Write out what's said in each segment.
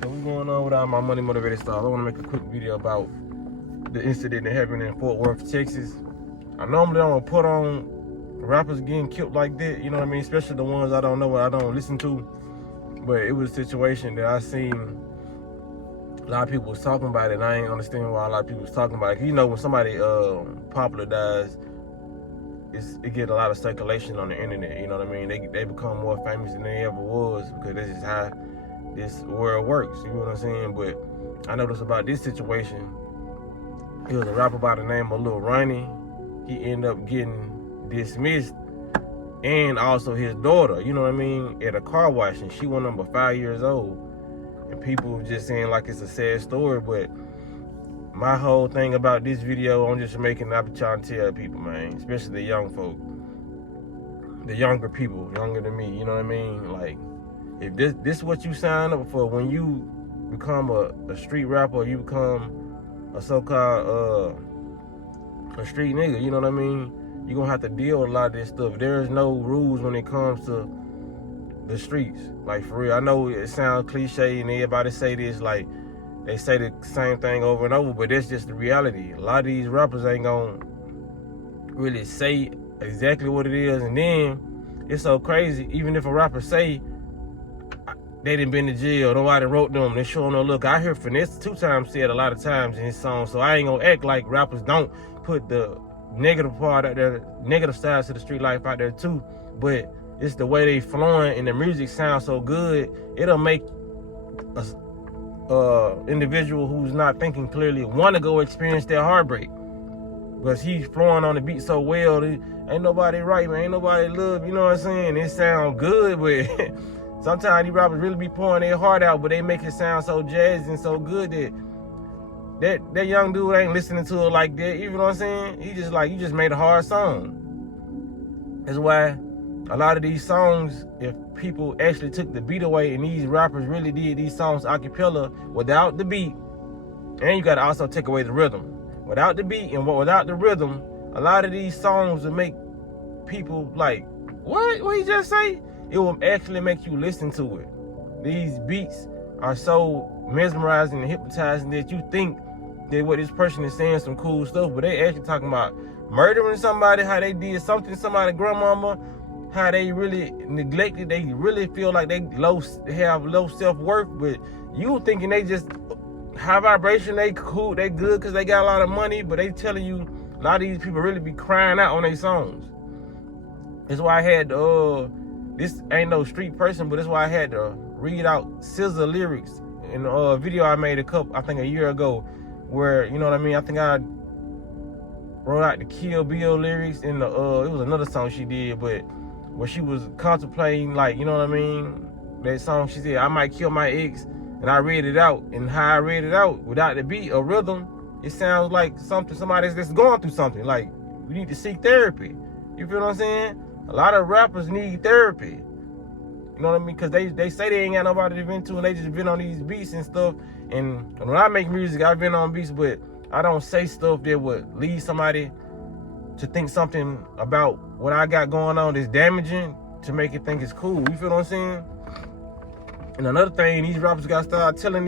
So what's going on with all my money motivated stars? I want to make a quick video about the incident that happened in Fort Worth, Texas. I normally don't put on rappers getting killed like that, you know what I mean? Especially the ones I don't know or I don't listen to. But it was a situation that I seen a lot of people was talking about it, and I ain't understanding why a lot of people was talking about it. You know, when somebody popular dies, it get a lot of circulation on the internet, you know what I mean? They become more famous than they ever was because this is how this world works, you know what I'm saying? But I noticed about this situation, it was a rapper by the name of Lil Ronnie. He ended up getting dismissed, and also his daughter, you know what I mean, at a car wash, and she was number 5 years old. And people just saying like it's a sad story, but my whole thing about this video, I'm just making, I be trying to tell people, man, especially the young folk, the younger people, younger than me, you know what I mean? Like, if this what you sign up for when you become a street rapper, you become a so-called a street nigga, you know what I mean? You're gonna have to deal with a lot of this stuff. There's no rules when it comes to the streets. Like, for real, I know it sounds cliche and everybody say this, like they say the same thing over and over, but that's just the reality. A lot of these rappers ain't gonna really say exactly what it is, and then it's so crazy, even if a rapper say they didn't been to jail, nobody wrote them, they showing no look. I hear Finesse 2 times said a lot of times in his songs, so I ain't gonna act like rappers don't put the negative part out there, negative sides to the street life out there too, but it's the way they flowing and the music sounds so good, it'll make a individual who's not thinking clearly want to go experience their heartbreak, because he's flowing on the beat so well. Ain't nobody right, man, ain't nobody love, you know what I'm saying? It sound good, but sometimes these rappers really be pouring their heart out, but they make it sound so jazzy and so good that young dude ain't listening to it like that. You know what I'm saying? He just like, you just made a hard song. That's why a lot of these songs, if people actually took the beat away and these rappers really did these songs a cappella without the beat, and you gotta also take away the rhythm. Without the beat and without the rhythm, a lot of these songs will make people like, what he just say? It will actually make you listen to it. These beats are so mesmerizing and hypnotizing that you think that what this person is saying some cool stuff, but they actually talking about murdering somebody, how they did something to somebody's grandmama, how they really neglected, they really feel like they have low self-worth, but you thinking they just high vibration, they cool, they good because they got a lot of money, but they telling you a lot of these people really be crying out on their songs. That's why I had this ain't no street person, but that's why I had to read out SZA lyrics in a video I made a year ago, where, you know what I mean, I think I wrote out the Kill Bill lyrics in the it was another song she did, but where she was contemplating, like, you know what I mean, that song she said, I might kill my ex, and I read it out, and how I read it out without the beat or rhythm, it sounds like somebody that's going through something. Like, we need to seek therapy. You feel what I'm saying? A lot of rappers need therapy. You know what I mean? Because they say they ain't got nobody to vent to, and they just vent on these beats and stuff. And when I make music, I vent on beats, but I don't say stuff that would lead somebody to think something about what I got going on that's damaging to make it think it's cool. You feel what I'm saying? And another thing, these rappers gotta start telling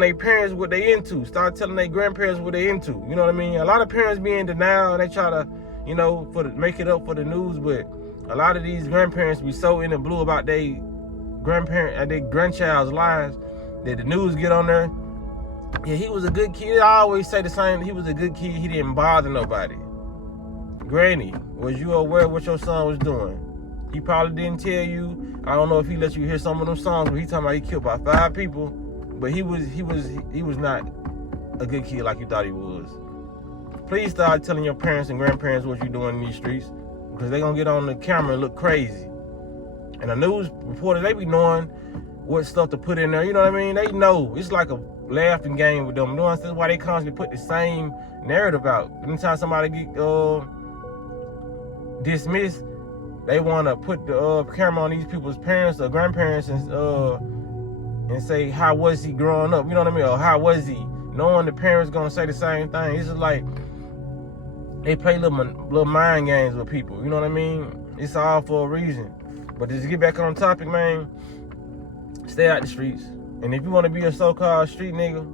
their parents what they into. Start telling their grandparents what they into. You know what I mean? A lot of parents be in denial and they try to, you know, make it up for the news, but a lot of these grandparents be so in the blue about their grandchild's lives that the news get on there. Yeah, he was a good kid. I always say the same. He was a good kid. He didn't bother nobody. Granny, was you aware of what your son was doing? He probably didn't tell you. I don't know if he let you hear some of them songs, but he talking about he killed about 5 people. But he was not a good kid like you thought he was. Please start telling your parents and grandparents what you're doing in these streets, because they gonna get on the camera and look crazy. And the news reporters, they be knowing what stuff to put in there. You know what I mean? They know. It's like a laughing game with them. You know what I'm saying? That's why they constantly put the same narrative out. Anytime somebody get dismissed, they want to put the camera on these people's parents or grandparents and say, how was he growing up? You know what I mean? Or how was he? Knowing the parents gonna say the same thing. It's just like they play little mind games with people. You know what I mean? It's all for a reason. But just to get back on topic, man, stay out the streets. And if you want to be a so-called street nigga,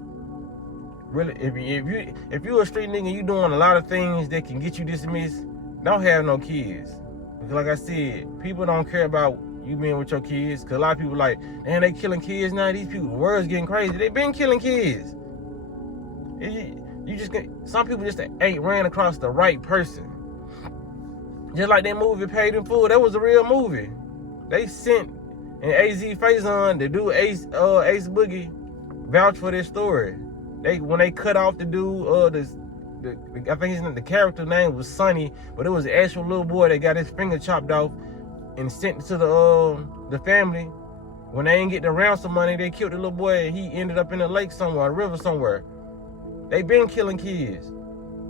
really, if you a street nigga and you doing a lot of things that can get you dismissed, don't have no kids. Because like I said, people don't care about you being with your kids. Because a lot of people like, man, they killing kids now. These people, the world's getting crazy. They been killing kids. You just some people just ain't ran across the right person. Just like that movie Paid in Full, that was a real movie. They sent an AZ Faison to do Ace Boogie vouch for this story. When they cut off the dude, I think the character name was Sonny, but it was the actual little boy that got his finger chopped off and sent to the family. When they didn't get the ransom money, they killed the little boy and he ended up in a lake somewhere, a river somewhere. They been killing kids.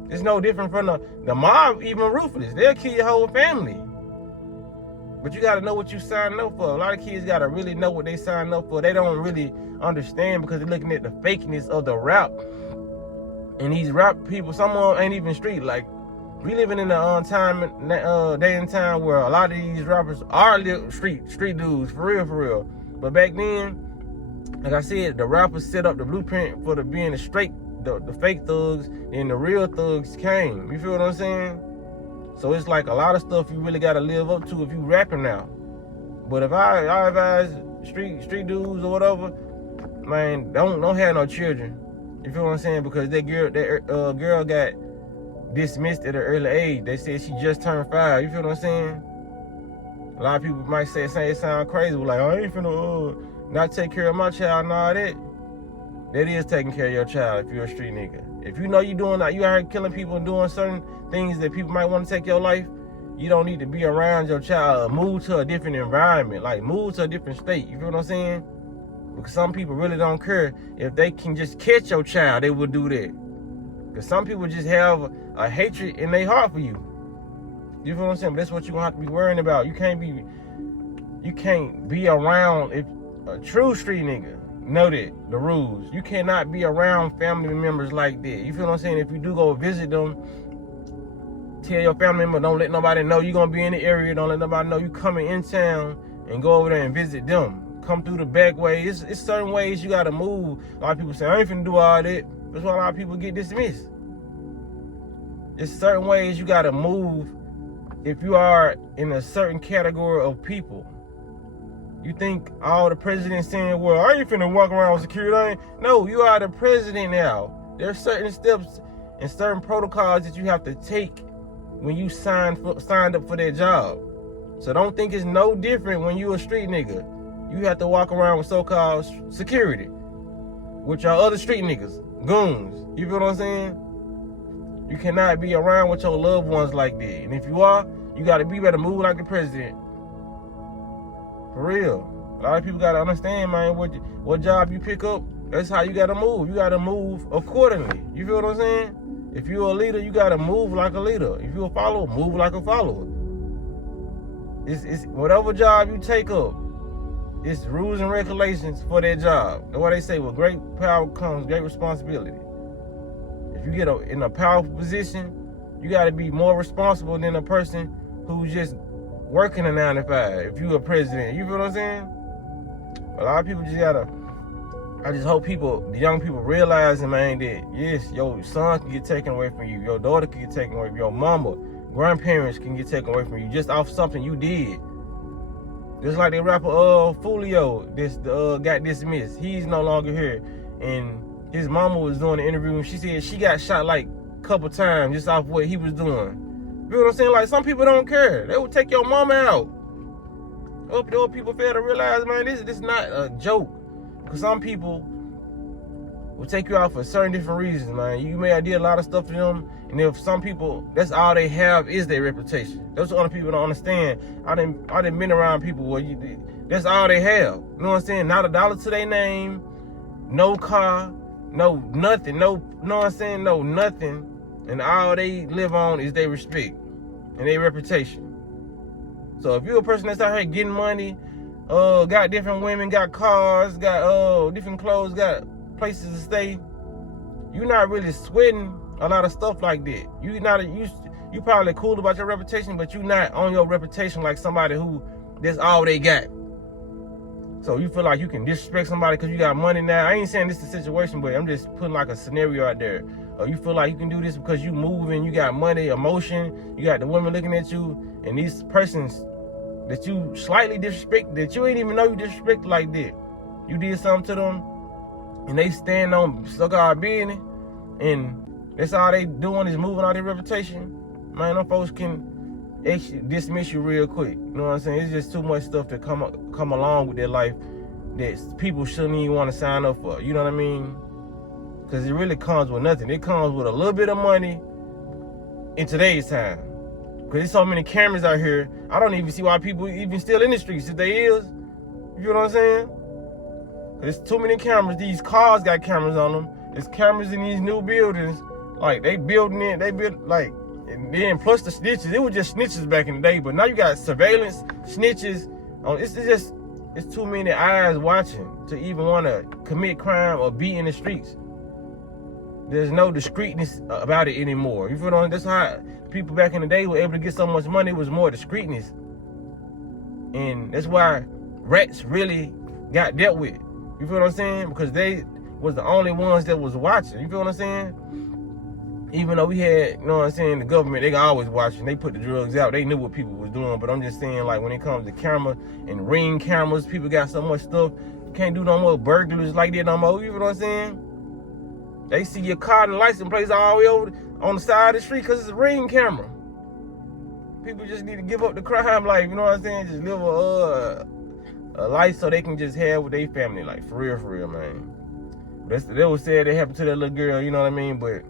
It's no different from the mob, even ruthless. They'll kill your whole family. But you gotta know what you signing up for. A lot of kids gotta really know what they signing up for. They don't really understand because they're looking at the fakeness of the rap. And these rap people, some of them ain't even street. Like, we living in a day and time where a lot of these rappers are street dudes, for real. But back then, like I said, the rappers set up the blueprint for being the fake thugs, and the real thugs came. You feel what I'm saying? So it's like a lot of stuff you really gotta live up to if you rapping now. But if I advise street dudes or whatever, man, don't have no children. You feel what I'm saying? Because that girl got dismissed at an early age. They said she just turned 5. You feel what I'm saying? A lot of people might say it sound crazy, but like, I ain't finna not take care of my child and all that. That is taking care of your child if you're a street nigga. If you know you doing that, you out here killing people and doing certain things that people might want to take your life, you don't need to be around your child or move to a different environment, like move to a different state. You feel what I'm saying? Because some people really don't care. If they can just catch your child, they will do that. Because some people just have a hatred in their heart for you. You feel what I'm saying? But that's what you're going to have to be worrying about. You can't be around a true street nigga. Know that, the rules. You cannot be around family members like that. You feel what I'm saying? If you do go visit them, tell your family member, don't let nobody know you're going to be in the area. Don't let nobody know you coming in town and go over there and visit them. Come through the back way. It's certain ways you got to move. A lot of people say, I ain't finna do all that. That's why a lot of people get dismissed. It's certain ways you got to move if you are in a certain category of people. You think all the presidents saying, well, I ain't finna walk around with security. No, you are the president now. There's certain steps and certain protocols that you have to take when you signed up for that job. So don't think it's no different when you a street nigga. You have to walk around with so-called security with your other street niggas, goons. You feel what I'm saying? You cannot be around with your loved ones like that. And if you are, you gotta be better move like the president. For real. A lot of people gotta understand, man, what job you pick up, that's how you gotta move. You gotta move accordingly. You feel what I'm saying? If you're a leader, you gotta move like a leader. If you're a follower, move like a follower. It's whatever job you take up, it's rules and regulations for that job. That's why they say with great power comes great responsibility. If you get in a powerful position, you gotta be more responsible than a person who's just working a 9 to 5. If you a president, you feel what I'm saying? A lot of people just gotta, I just hope the young people realizing, man, that yes, your son can get taken away from you, your daughter can get taken away from you, your mama, grandparents can get taken away from you just off something you did. Just like the rapper Foolio, this got dismissed. He's no longer here. And his mama was doing the interview and she said she got shot like a couple times just off what he was doing. You know what I'm saying? Like, some people don't care. They will take your mama out. Hope people fail to realize, man, this is not a joke. Because some people will take you out for certain different reasons, man. You may have did a lot of stuff to them, and if some people, that's all they have is their reputation. That's what other people don't understand. I done been around people where that's all they have. You know what I'm saying? Not a dollar to their name, no car, no nothing, no, you know what I'm saying? No nothing. And all they live on is their respect and their reputation. So if you're a person that's out here getting money, got different women, got cars, got different clothes, got places to stay, you're not really sweating a lot of stuff like that. You probably cool about your reputation, but you're not on your reputation like somebody who that's all they got. So you feel like you can disrespect somebody because you got money now. I ain't saying this is the situation, but I'm just putting like a scenario out there. Or you feel like you can do this because you moving, you got money, emotion, you got the women looking at you, and these persons that you slightly disrespect, that you ain't even know you disrespected like that. You did something to them, and they stand on so-called business, and that's all they doing is moving all their reputation. Man, them folks can actually dismiss you real quick. You know what I'm saying? It's just too much stuff to come along with their life that people shouldn't even want to sign up for. You know what I mean? Because it really comes with nothing. It comes with a little bit of money in today's time. Because there's so many cameras out here, I don't even see why people even still in the streets if they is. You know what I'm saying? There's too many cameras. These cars got cameras on them. There's cameras in these new buildings. Like, they building it, and then plus the snitches. It was just snitches back in the day, but now you got surveillance, snitches. It's too many eyes watching to even want to commit crime or be in the streets. There's no discreetness about it anymore. You feel what I'm saying? That's how people back in the day were able to get so much money. It was more discreetness. And that's why rats really got dealt with. You feel what I'm saying? Because they was the only ones that was watching. You feel what I'm saying? Even though we had, you know what I'm saying, the government, they always watching. They put the drugs out. They knew what people was doing. But I'm just saying, like, when it comes to camera and ring cameras, people got so much stuff. You can't do no more burglars like that no more. You feel what I'm saying? They see your car and license plates all the way over on the side of the street because it's a ring camera. People just need to give up the crime life, you know what I'm saying? Just live a life so they can just have with their family, like, for real, man. They was said it happened to that little girl, you know what I mean? But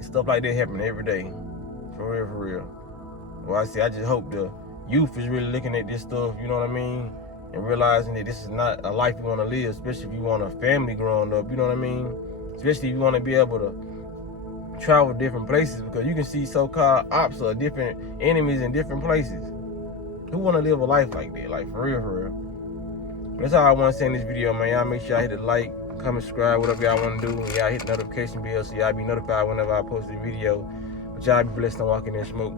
stuff like that happen every day, for real. Well, I just hope the youth is really looking at this stuff, you know what I mean? And realizing that this is not a life you want to live, especially if you want a family growing up, you know what I mean? Especially if you want to be able to travel different places, because you can see so-called ops or different enemies in different places. Who want to live a life like that? Like, for real. That's all I want to say in this video, man. Y'all make sure y'all hit the like, comment, subscribe, whatever y'all want to do. And y'all hit the notification bell so y'all be notified whenever I post a video. But y'all be blessed and walking in smoke.